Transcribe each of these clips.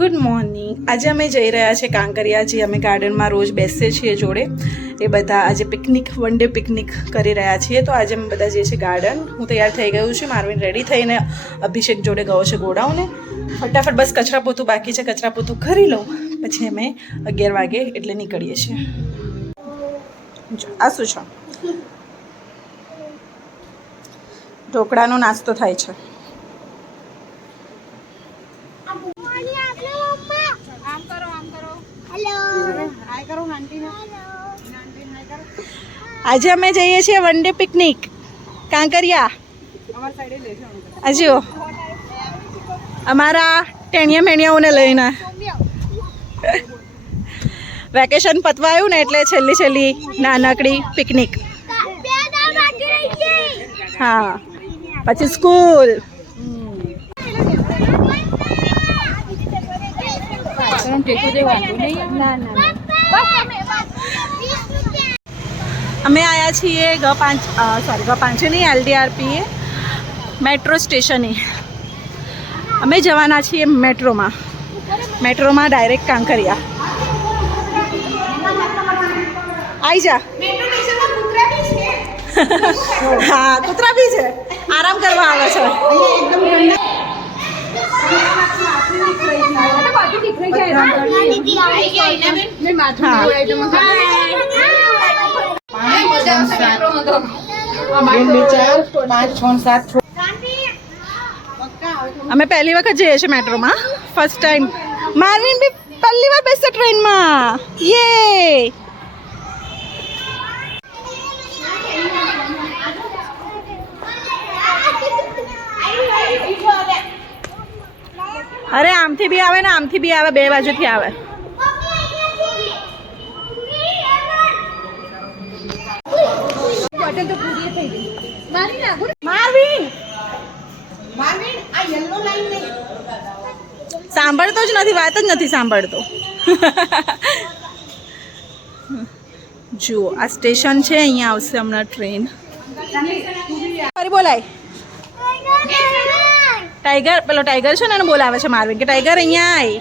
Good morning. આજે અમે જઈ રહ્યા છીએ કાંકરિયા. જે અમે ગાર્ડનમાં રોજ બેસીએ છીએ જોડે, એ બધા આજે પિકનિક, વન ડે પિકનિક કરી રહ્યા છીએ. તો આજે અમે બધા જઈએ છીએ ગાર્ડન. હું તૈયાર થઈ ગયું છું. મારવીન રેડી થઈને અભિષેક જોડે ગયો છે ગોડાઉને. ફટાફટ બસ કચરા પોતું બાકી છે, કચરા પોતું કરી લઉં, પછી અમે 11 વાગે એટલે નીકળીએ છીએ. આ શું છે? ઢોકળાનો નાસ્તો થાય છે. આજે અમે જઈએ છીએ વન ડે પિકનિક કાંકરિયા. હજુ અમારા ટેણિયા મેણિયાઓને લઈને વેકેશન પતવા આવ્યું ને એટલે છેલ્લી નાનકડી પિકનિક. હા, પછી સ્કૂલ. અમે આવ્યા છીએ G5 નહીં, LDRP મેટ્રો સ્ટેશને. અમે જવાના છીએ મેટ્રોમાં ડાયરેક્ટ કાંકરિયા. આવી જા. હા, કૂતરા બી છે, આરામ કરવા આવે છે. અમે પહેલી વખત જઈએ છીએ મેટ્રોમાં, ફર્સ્ટ ટાઈમ. મારવીન બી પહેલી વાર બેસશે ટ્રેનમાં. યે! અરે આમથી બી આવે ને આમથી બી આવે, બે બાજુથી આવે. સાંભળતો જ નથી, વાત જ નથી સાંભળતો. જુઓ, આ સ્ટેશન છે, અહીંયા આવશે હમણાં ટ્રેન. ફરી બોલાય ટાઈગર. પેલો ટાઈગર છે ને એને બોલાવે છે મારવીન કે ટાઈગર અહીંયા આય.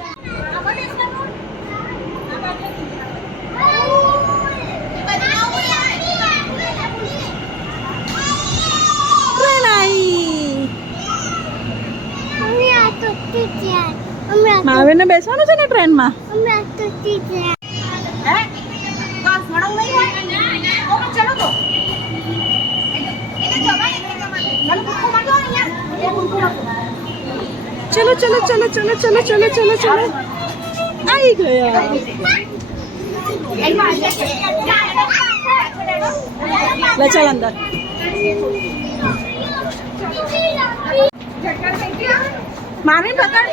મારવીનને બેસવાનું છે ને ટ્રેનમાં. ચલો ચલો ચલો ચલો ચલો ચલો ચલો ચલો આવી ગયા. લે ચાલ અંદર. મામી પકડ.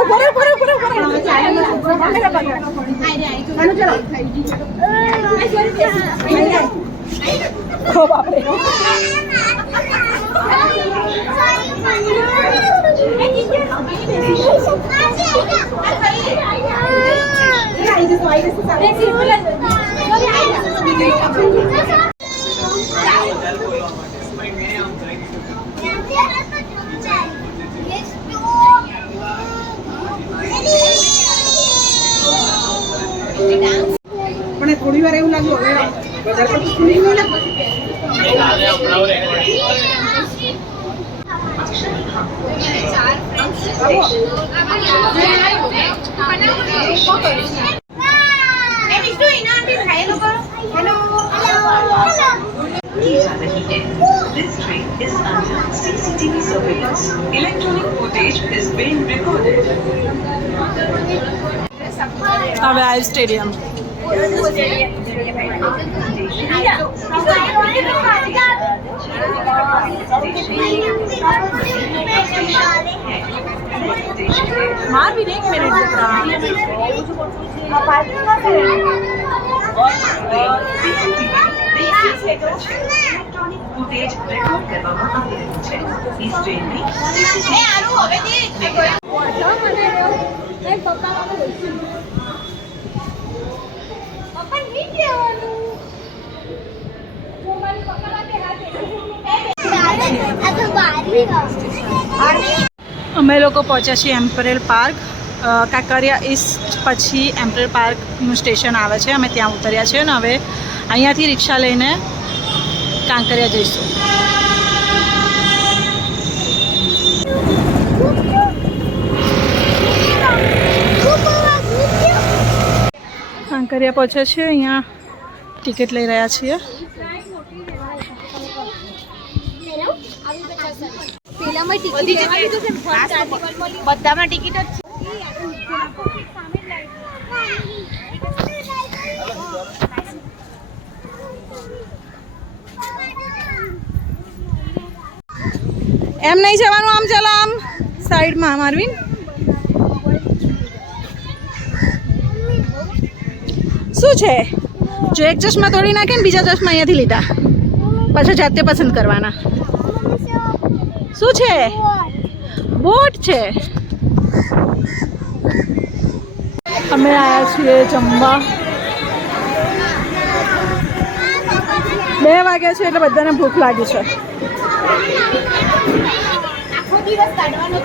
ઉભો રહો. ઓ બાપરે. પણ થોડી વાર એવું લાગ્યું, વધારે પડતું નહીં લાગ્યું. This train is under CCTV surveillance. Electronic footage is being recorded. હવે આ સ્ટેડિયમ. મારવીન એક મિનિટ દીકરા. ફૂટેજ રેકોર્ડ કરવામાં આવી રહ્યું છે. ઇસ ટ્રેનની અમે લોકો પહોંચ્યા છીએ એમ્પરેલ પાર્ક. કાંકરિયા ઈસ્ટ પછી એમ્પરેલ પાર્કનું સ્ટેશન આવે છે. અમે ત્યાં ઉતર્યા છીએ અને હવે અહીંયાથી રિક્ષા લઈને કાંકરિયા જઈશું. કાંકરિયા પહોંચ્યા છીએ. અહીંયા ટિકિટ લઈ રહ્યા છીએ. બધામાં ટિકિટ જ એમ નહીં જવાનું, આમ ચાલો, આમ સાઈડમાં. મારવીન શું છે? જો એક ચશ્મા તોડી નાખે ને બીજા ચશ્મા અહીંયાથી લીધા, પાછા જાતે પસંદ કરવાના. શું છે? બોટ છે. અમે આવ્યા છીએ જમવા. 2 વાગ્યા છે એટલે બધાને ભૂખ લાગી છે. આખો દિવસ કાઢવાનો.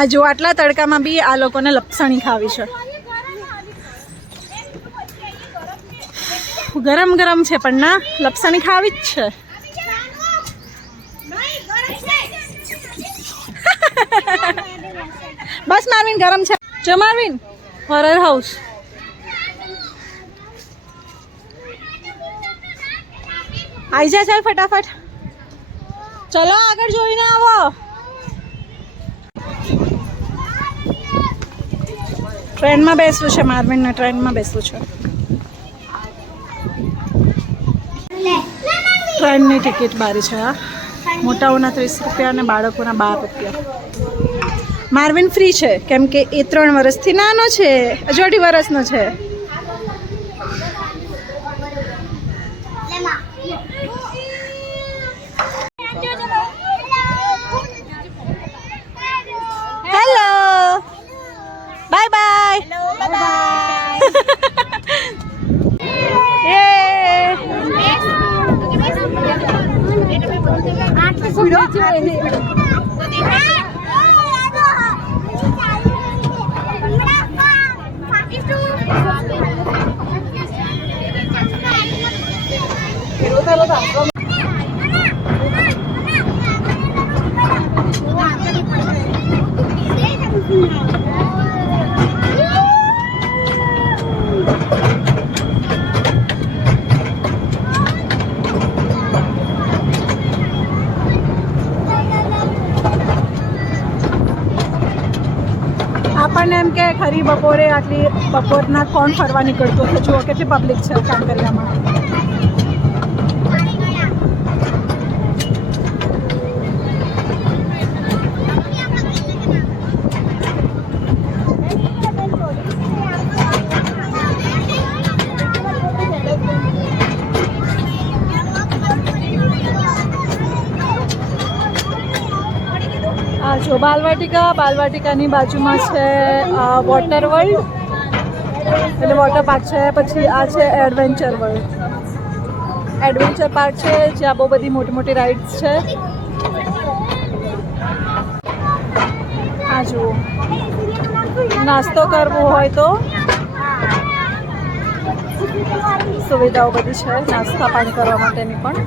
આ જો આટલા તડકામાં બી આ લોકોને લપસણી ખાવી છે. ગરમ ગરમ છે પણ ના, લપસણી ખાવી જ છે. બસ મારવીન, ગરમ છે. જો મારવીન, હોરર હાઉસ. આવી જા, ચાલ ફટાફટ. ચલો આગળ જોઈને આવો. ટ્રેનમાં બેસવું છે મારવીનને, ટ્રેનમાં બેસવું છે. ટ્રેનની ટિકિટ બારી છે. આ મોટાઓના 30 રૂપિયા અને બાળકોના 12 રૂપિયા. મારવીન ફ્રી છે કેમ કે એ 3 વર્ષથી નાનો છે, 18 વર્ષનો છે. Hello, bye bye. આપણને એમ કે ખરી બપોરે આટલી બપોરના કોણ ફરવા નીકળતું હશે. જુઓ કેટલી પબ્લિક છે કાંકરિયામાં. જો બાલવાટિકાની બાજુમાં છે વોટર વર્લ્ડ, એટલે વોટર પાર્ક છે. પછી આ છે એડવેન્ચર વર્લ્ડ, એડવેન્ચર પાર્ક છે જ્યાં બહુ બધી મોટી મોટી રાઇડ્સ છે. આ જુઓ, નાસ્તો કરવો હોય તો સુવિધાઓ બધી છે, નાસ્તા પાણી કરવા માટેની પણ.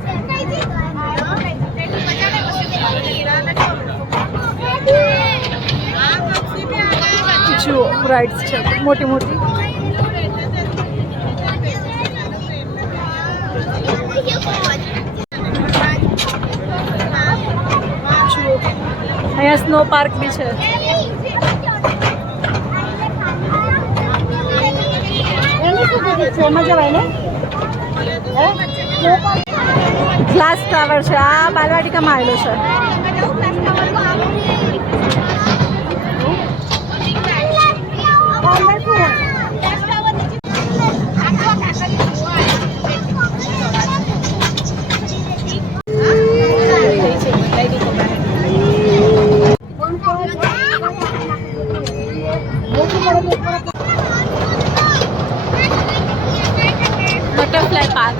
જુઓ રાઇડ્સ છે મોટી મોટી. જુઓ અહીંયા સ્નો પાર્ક બી છે. ગ્લાસ ટાવર છે, આ બાલવાટિકામાં આવેલો છે. પાર્ક.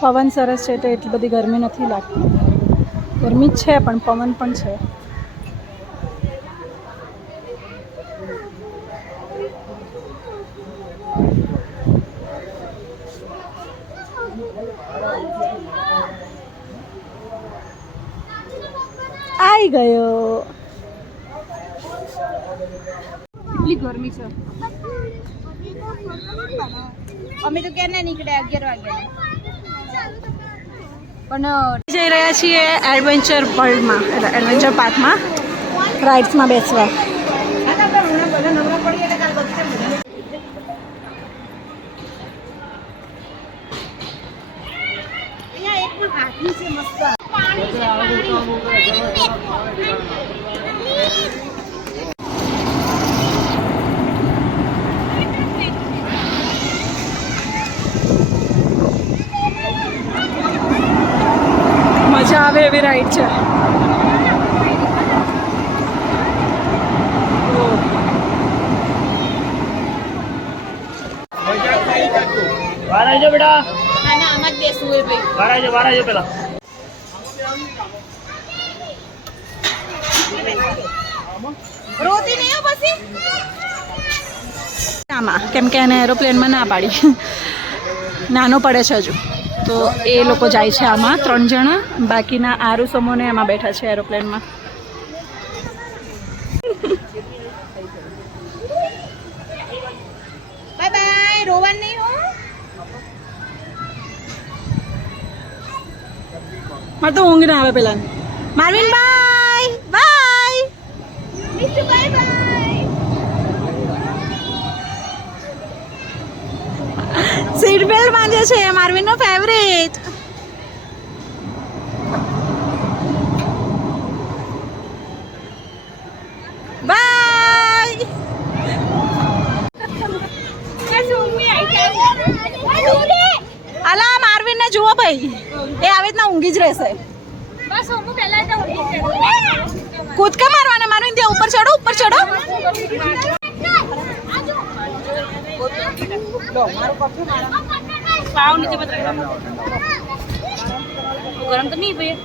પવન સરસ છે તો એટલી બધી ગરમી નથી લાગતી. ગરમી જ છે પણ પવન પણ છે. આવી ગયો. કેટલી ગરમી છે. અમે તો ક્યાં નીકળ્યા 11 વાગ્યા પણ જઈ રહ્યા છીએ એડવેન્ચર વર્લ્ડમાં એટલે એડવેન્ચર પાર્કમાં રાઇડ્સમાં બેસવા. મજા આવે એવી રાઈડ છે. વારાજો બેટા આમાં જ બેસવું હોય ભાઈ. વારાજો પેલા રોતી નહીં હો પછી. આમાં કેમ કે એને એરોપ્લેનમાં ના પાડી, નાનો પડે છે હજુ, તો એ લોકો જાય છે આમાં 3 જણા. બાકીના આરુ સમોને એમાં બેઠા છે એરોપ્લેનમાં. Bye bye. રોવાનું નહીં હો. મારે તો ઊંઘ ના આવે પેલા. Marvin bye bye. Mister bye bye. Seat belt બાંધે છે માર્વિનનો ફેવરેટ. બાય. અલા માર્વિનને જુઓ ભાઈ, એ આવી રીતના ઊંઘી જ રહેશે. બસ હું પહેલા તો ઊંઘી જતો. કૂદકા મારવાના માર્વિન, ત્યાં ઉપર ચડો, ઉપર ચડો. પાવ નીચે બતાવો. ગરમ તો નહીં ભાઈ.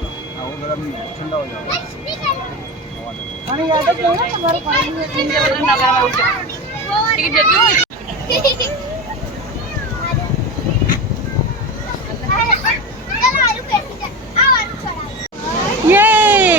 યે.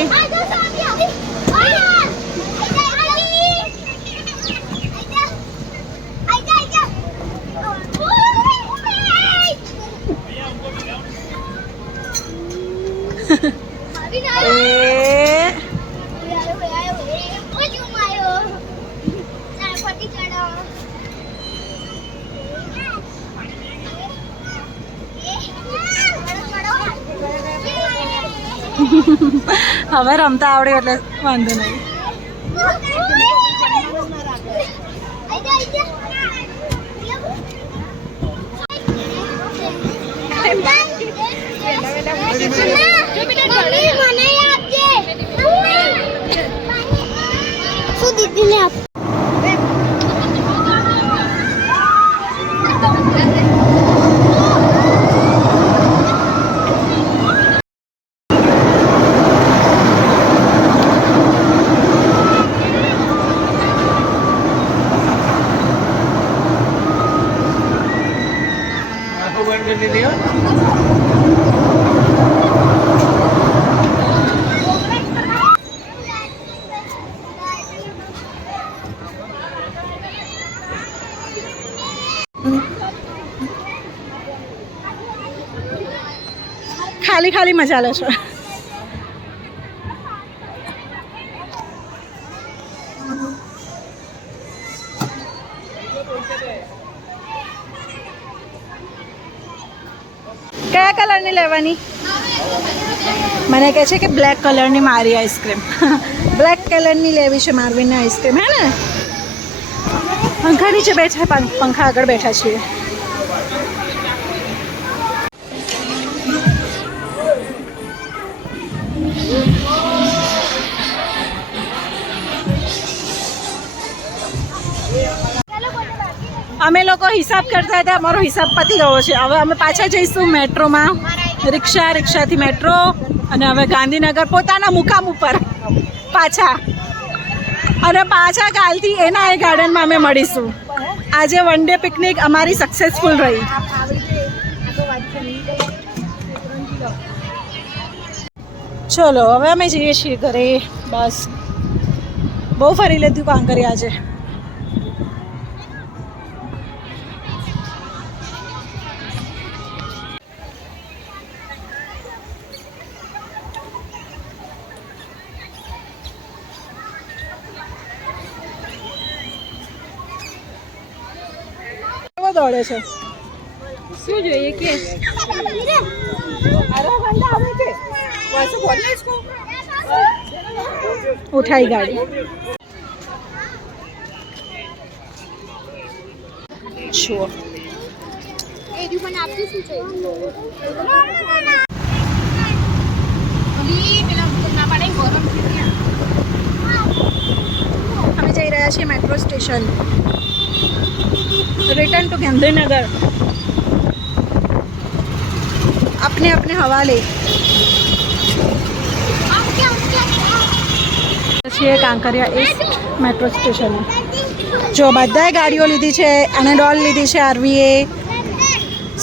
હવે રમતા આવડે એટલે વાંધો નહીં. દીદીને આપ. ખાલી ખાલી મજા લે છો. કયા કલરની લેવાની? મને કહે છે કે બ્લેક કલરની મારી આઈસ્ક્રીમ. બ્લેક કલરની લેવી છે મારવીને આઈસ્ક્રીમ, હે ને? પંખા નીચે બેઠા, પંખા આગળ બેઠા છીએ. અમે લોકો હિસાબ કરતા હતા, અમારો હિસાબ પતી ગયો છે. હવે અમે પાછા જઈશું મેટ્રોમાં, રિક્ષાથી મેટ્રો, અને હવે ગાંધીનગર પોતાના મુકામ ઉપર પાછા. અને પાછા કાલથી એના એ ગાર્ડનમાં અમે મળીશું. આજે વન ડે પિકનિક અમારી સક્સેસફુલ રહી. ચલો હવે અમે જઈએ છીએ ઘરે. બસ બહુ ફરી લીધું કાંકરિયા આજે. દોડે છે. શું જોઈએ કે ઉઠાઈ ગાડી. જુઓ અમે જઈ રહ્યા છીએ metro station. Return to Gandhinagar अपने अपने हवाले. છીએ કાંકરિયા ઈસ્ટ મેટ્રો સ્ટેશન. જો બધાએ ગાડીઓ લીધી છે. એનેડોલ લીધી છે, આરવીએ,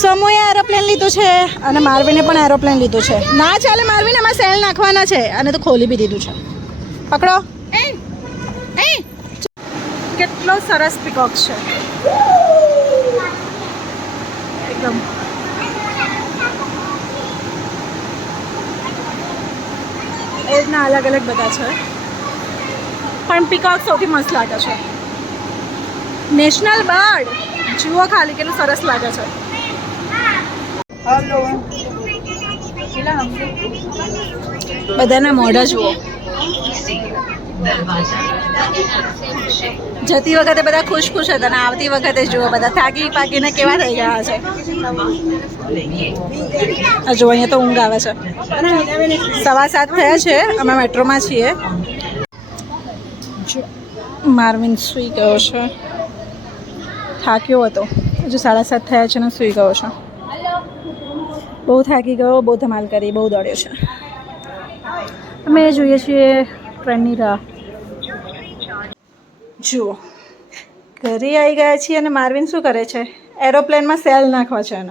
સમૂહે એરોપ્લેન લીધું છે, અને મારવીને પણ એરોપ્લેન લીધું છે. ના ચાલે મારવીને, એમાં સેલ નાખવાના છે, અને તો ખોલી બી દીધું છે. પકડો. કેટલો સરસ પીકોક છે એકદમ. એ રીતના અલગ અલગ બધા છે, પણ પીકોક સૌથી મસ્ત લાગે છે. નેશનલ બર્ડ જુઓ ખાલી કેટલું સરસ લાગે છે. બધાના મોઢા જુઓ. જતી વખતે બધા ખુશ હતા, અને આવતી વખતે જુઓ બધા થાકી પાકીને કેવા થઈ ગયા છે. હજુ અહીંયા તો ઊંઘ આવે છે. 7:15 થયા છે. અમે મેટ્રોમાં છીએ. મારવિન સૂઈ ગયો છે, થાક્યો હતો. હજુ 7:30 થયા છે ને સૂઈ ગયો છે. બહુ થાકી ગયો, બહુ ધમાલ કરી, બહુ દોડ્યો છે. અમે જોઈએ છીએ ટ્રેનની રાહ. જુઓ ઘરે આવી ગયા છીએ, અને મારવિન શું કરે છે? એરોપ્લેનમાં સેલ નાખવા છે.